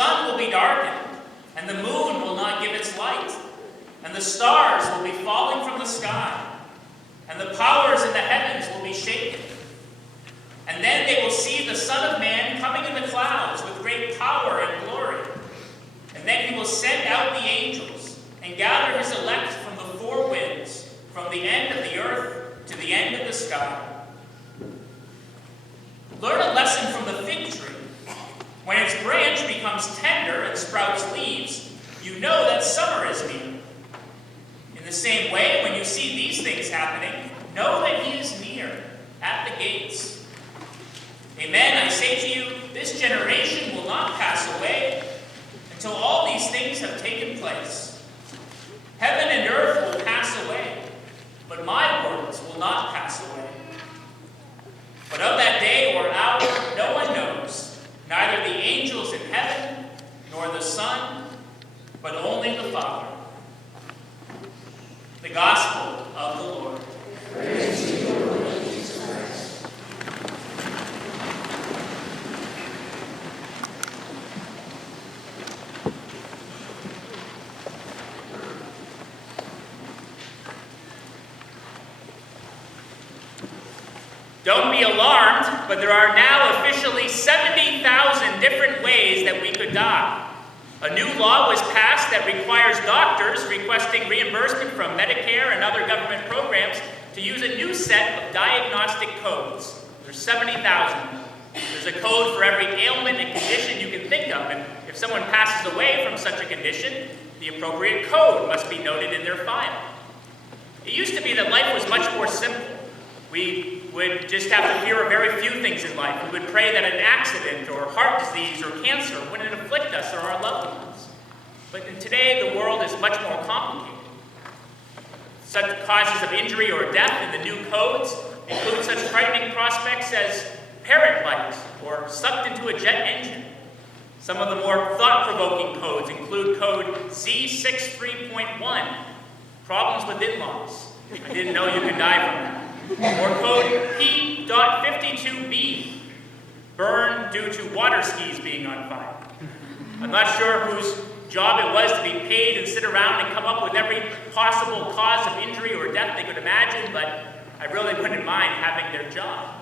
sun will be darkened, and the moon will not give its light, and the stars will be falling from the sky, and the powers in the heavens will be shaken. And then they will see the Son of Man coming in the clouds with great power and glory. And then he will send out the angels and gather his elect from the four winds, from the end of the earth to the end of the sky. Learn a lesson from the fig tree. When its branch becomes tender and sprouts leaves, you know that summer is near. In the same way, when you see these things happening, know that he is near, at the gates. Amen, I say to you, this generation will not pass away until all these things have taken place. Heaven and earth will pass away, but my words will not pass away. But of that day or hour no one knows, neither the angels in heaven, nor the Son, but only the Father. The Gospel of the Lord. Praise to you, Lord Jesus Christ. Don't be alarmed, but there are now officially 70,000 different ways that we could die. A new law was passed that requires doctors requesting reimbursement from Medicare and other government programs to use a new set of diagnostic codes. There's 70,000. There's a code for every ailment and condition you can think of, and if someone passes away from such a condition, the appropriate code must be noted in their file. It used to be that life was much more simple. We would just have to fear very few things in life. We would pray that an accident or heart disease or cancer wouldn't afflict us or our loved ones. But today, the world is much more complicated. Such causes of injury or death in the new codes include such frightening prospects as parrot bite or sucked into a jet engine. Some of the more thought-provoking codes include code Z63.1, problems with in-laws. I didn't know you could die from that. Or code P.52b, burn due to water skis being on fire. I'm not sure whose job it was to be paid and sit around and come up with every possible cause of injury or death they could imagine, but I really wouldn't mind having their job.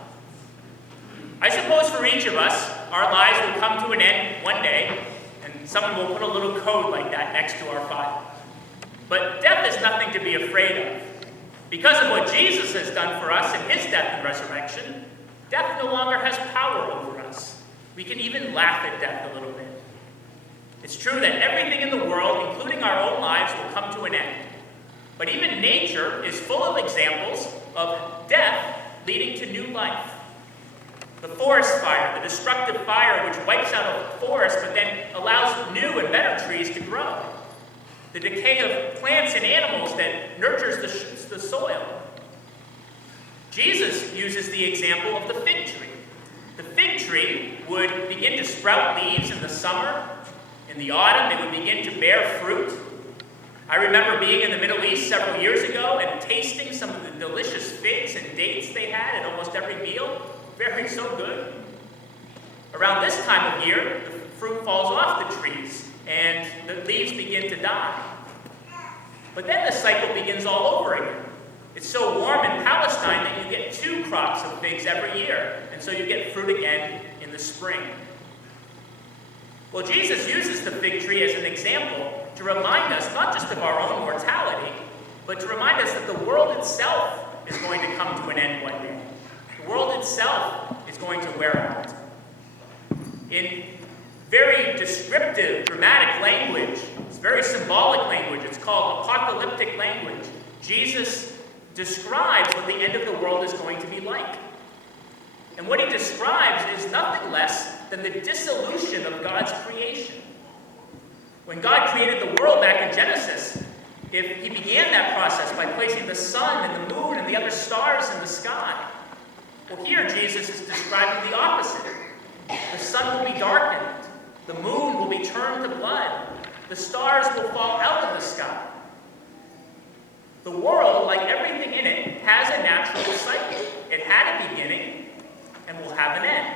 I suppose for each of us, our lives will come to an end one day, and someone will put a little code like that next to our file. But death is nothing to be afraid of. Because of what Jesus has done for us in his death and resurrection, death no longer has power over us. We can even laugh at death a little bit. It's true that everything in the world, including our own lives, will come to an end. But even nature is full of examples of death leading to new life. The forest fire, the destructive fire which wipes out a forest but then allows new and better trees to grow. The decay of plants and animals that nurtures the soil. Jesus uses the example of the fig tree. The fig tree would begin to sprout leaves in the summer. In the autumn, it would begin to bear fruit. I remember being in the Middle East several years ago and tasting some of the delicious figs and dates they had at almost every meal. Very so good. Around this time of year, the fruit falls off the trees and the leaves begin to die. But then the cycle begins all over again. It's so warm in Palestine that you get 2 crops of figs every year, and so you get fruit again in the spring. Well, Jesus uses the fig tree as an example to remind us not just of our own mortality, but to remind us that the world itself is going to come to an end one day. The world itself is going to wear out. In very descriptive, dramatic language, it's very symbolic language, it's called apocalyptic language, Jesus describes what the end of the world is going to be like. And what he describes is nothing less than the dissolution of God's creation. When God created the world back in Genesis, if he began that process by placing the sun and the moon and the other stars in the sky. Well, here Jesus is describing the opposite. The sun will be darkened. The moon will be turned to blood. The stars will fall out of the sky. The world, like everything in it, has a natural cycle. It had a beginning and will have an end.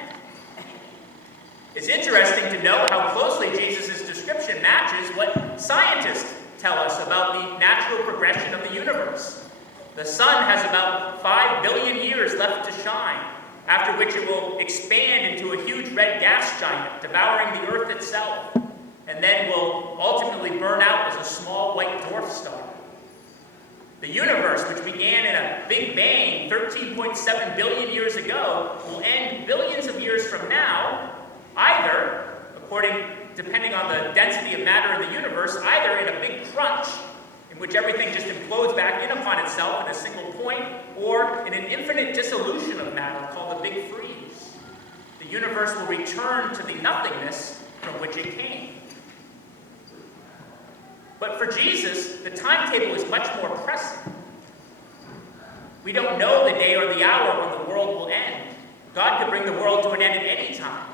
It's interesting to note how closely Jesus' description matches what scientists tell us about the natural progression of the universe. The sun has about 5 billion years left to shine, after which it will expand into a huge red gas giant, devouring the Earth itself, and then will ultimately burn out as a small white dwarf star. The universe, which began in a Big Bang 13.7 billion years ago, will end billions of years from now, either, depending on the density of matter in the universe, either in a big crunch, in which everything just implodes back in upon itself at a single point, or in an infinite dissolution of matter called the Big Freeze. The universe will return to the nothingness from which it came. But for Jesus, the timetable is much more pressing. We don't know the day or the hour when the world will end. God could bring the world to an end at any time.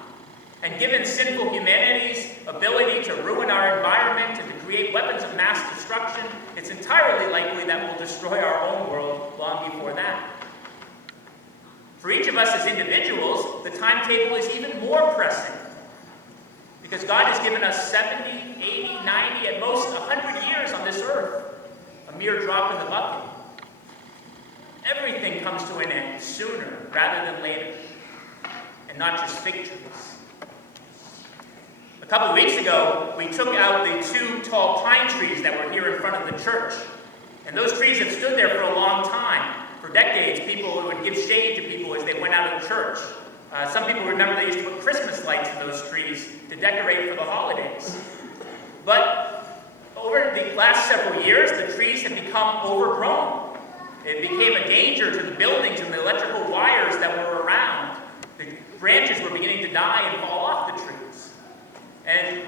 And given sinful humanity's ability to ruin our environment and to create weapons of mass destruction, it's entirely likely that we'll destroy our own world long before that. For each of us as individuals, the timetable is even more pressing. Because God has given us 70, 80, 90, at most 100 years on this earth, a mere drop in the bucket. Everything comes to an end sooner rather than later, and not just fig trees. A couple of weeks ago, we took out the 2 tall pine trees that were here in front of the church. And those trees have stood there for a long time. For decades, people would give shade to people as they went out of church. Some people remember they used to put Christmas lights in those trees to decorate for the holidays. But over the last several years, the trees have become overgrown. It became a danger to the buildings and the electrical wires that were around. The branches were beginning to die and fall off the trees. And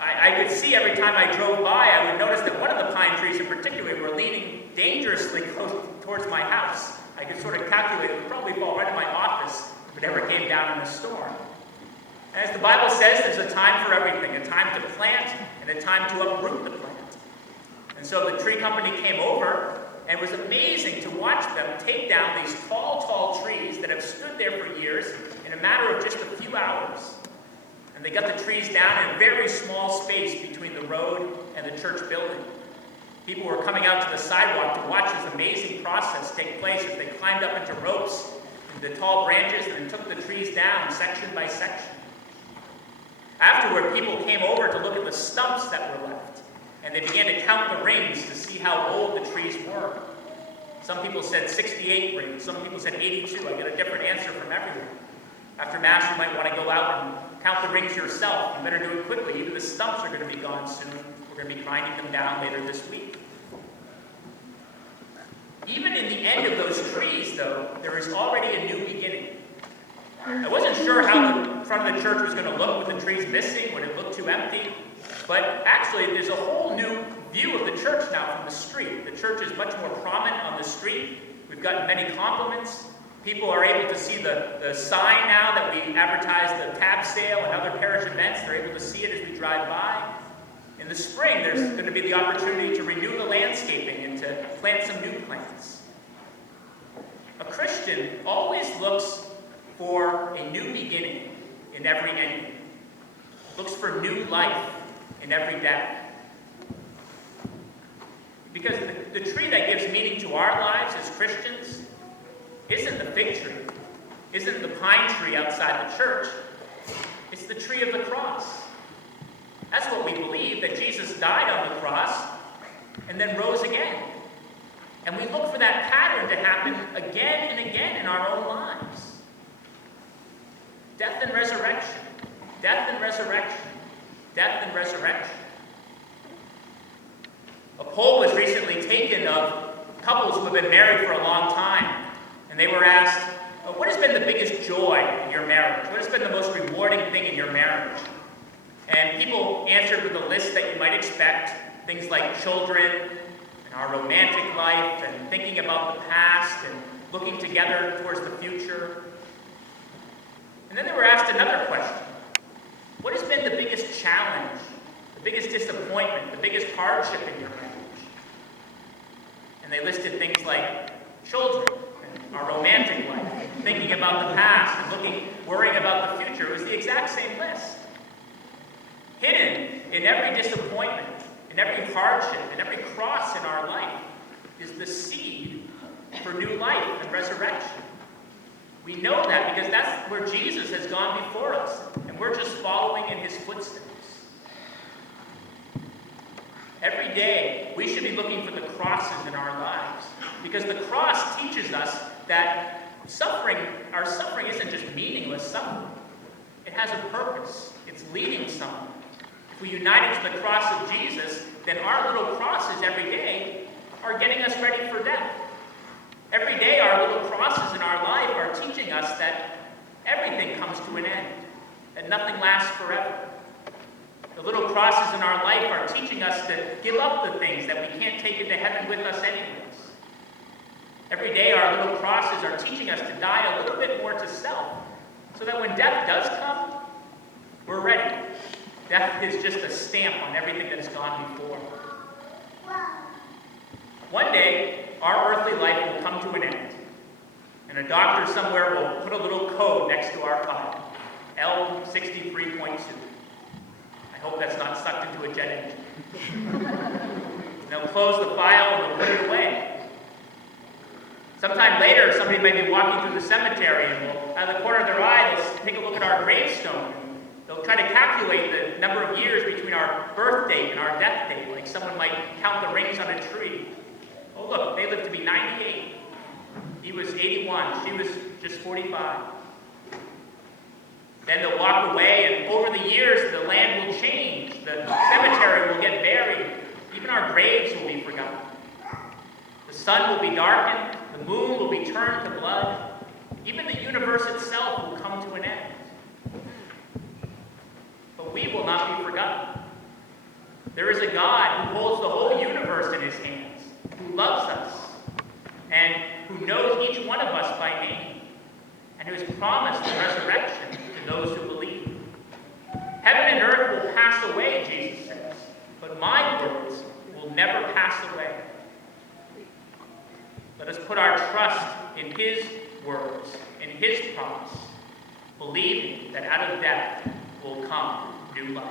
I could see every time I drove by, I would notice that one of the pine trees in particular were leaning dangerously close towards my house. I could sort of calculate it would probably fall right in my office if it ever came down in a storm. And as the Bible says, there's a time for everything, a time to plant and a time to uproot the plant. And so the tree company came over, and it was amazing to watch them take down these tall, tall trees that have stood there for years in a matter of just a few hours. And they got the trees down in a very small space between the road and the church building. People were coming out to the sidewalk to watch this amazing process take place as they climbed up into ropes in the tall branches and took the trees down section by section. Afterward, people came over to look at the stumps that were left, and they began to count the rings to see how old the trees were. Some people said 68 rings, some people said 82. I get a different answer from everyone. After Mass, you might want to go out and count the rings yourself. You better do it quickly. Even the stumps are going to be gone soon. We're going to be grinding them down later this week. Even in the end of those trees, though, there is already a new beginning. I wasn't sure how the front of the church was going to look with the trees missing. Would it look too empty? But actually, there's a whole new view of the church now from the street. The church is much more prominent on the street. We've gotten many compliments. People are able to see the sign now that we advertise the tab sale and other parish events. They're able to see it as we drive by. In the spring, there's going to be the opportunity to renew the landscaping and to plant some new plants. A Christian always looks for a new beginning in every ending. Looks for new life in every death. Because the tree that gives meaning to our lives as Christians isn't the fig tree, isn't the pine tree outside the church. It's the tree of the cross. That's what we believe, that Jesus died on the cross and then rose again. And we look for that pattern to happen again and again in our own lives. Death and resurrection, death and resurrection, death and resurrection. A poll was recently taken of couples who have been married for a long time, and they were asked, what has been the biggest joy in your marriage? What has been the most rewarding thing in your marriage? And people answered with a list that you might expect, things like children, and our romantic life, and thinking about the past, and looking together towards the future. And then they were asked another question. What has been the biggest challenge, the biggest disappointment, the biggest hardship in your marriage? And they listed things like children, and our romantic life, thinking about the past, and worrying about the future. It was the exact same list. Hidden in every disappointment, in every hardship, in every cross in our life is the seed for new life and resurrection. We know that because that's where Jesus has gone before us, and we're just following in his footsteps. Every day, we should be looking for the crosses in our lives, because the cross teaches us that our suffering isn't just meaningless suffering. It has a purpose. It's leading somewhere. If we unite it to the cross of Jesus, then our little crosses every day are getting us ready for death. Every day, our little crosses in our life are teaching us that everything comes to an end, that nothing lasts forever. The little crosses in our life are teaching us to give up the things that we can't take into heaven with us anyways. Every day, our little crosses are teaching us to die a little bit more to self, so that when death does come, we're ready. Death is just a stamp on everything that has gone before. One day, our earthly life will come to an end, and a doctor somewhere will put a little code next to our file, L63.2. I hope that's not sucked into a jet engine. And they'll close the file and they'll put it away. Sometime later, somebody may be walking through the cemetery and will, out of the corner of their eye, they'll take a look at our gravestone. They'll try to calculate the number of years between our birth date and our death date, like someone might count the rings on a tree. Oh look, they lived to be 98. He was 81. She was just 45. Then they'll walk away, and over the years, the land will change. The cemetery will get buried. Even our graves will be forgotten. The sun will be darkened. The moon will be turned to blood. Even the universe itself will come to an end. But we will not be forgotten. There is a God who holds the whole universe in his hands, who loves us, and who knows each one of us by name, and who has promised the resurrection to those who believe. Heaven and earth will pass away, Jesus says, but my words will never pass away. Let us put our trust in his words, in his promise, believing that out of death will come new life.